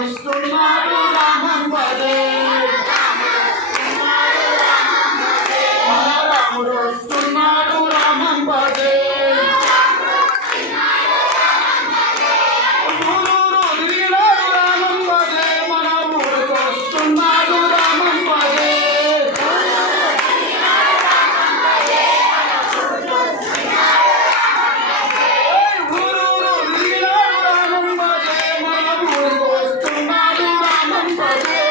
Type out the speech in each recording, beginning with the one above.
వస్తున్నాడు రామం పదే రాముడు వస్తున్నాడు రామం పదే ఊరూరు తిరిగినాడు రామం పదే మన ఊరికి వస్తున్నాడు రామం పదే ఊరూరు తిరిగినాడు రామం పదే మన ఊరికి వస్తున్నాడు రామం పదే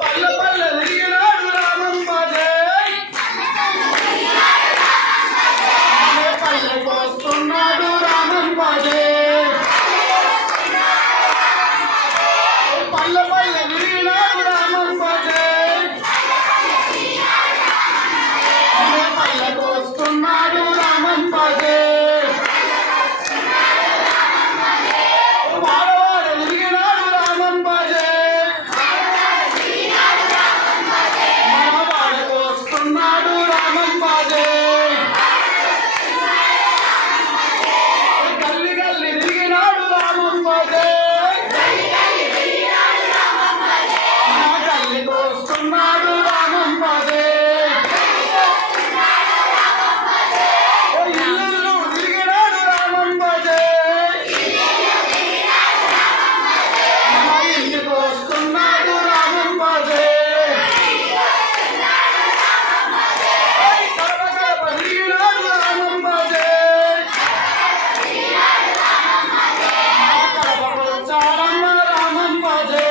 పల్లె పల్లె తిరిగినాడు రామం పదే పల్లెకు వస్తున్నాడు రామం పదే పల్లె పల్లె తిరిగినాడు రామం పదే పల్లెకు వస్తున్నాడు రామం పదే వాడవాడ తిరిగినాడు రామం పదే మన వాడకు వస్తున్నాడు రామం పదే గల్లి గల్లి తిరిగినాడు రామం పదే మన గల్లికి వస్తున్నాడు రామం పదే ఇల్లు తిరిగినాడు రామం పదే మన ఇంటికి వస్తున్నాడు రామం పదే కడప కడప తిరిగినాడు రామం పదే కడపకు వచ్చాడమ్మ రామం పదే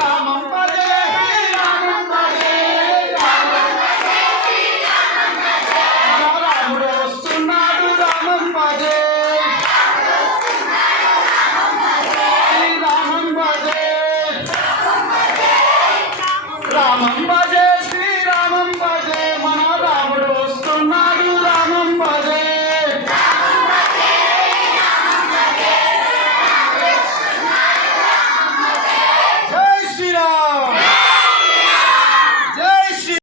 రామం పదే రామం పదే రాముడు వస్తున్నాడు రామం పదే రామం పదే రామం పదే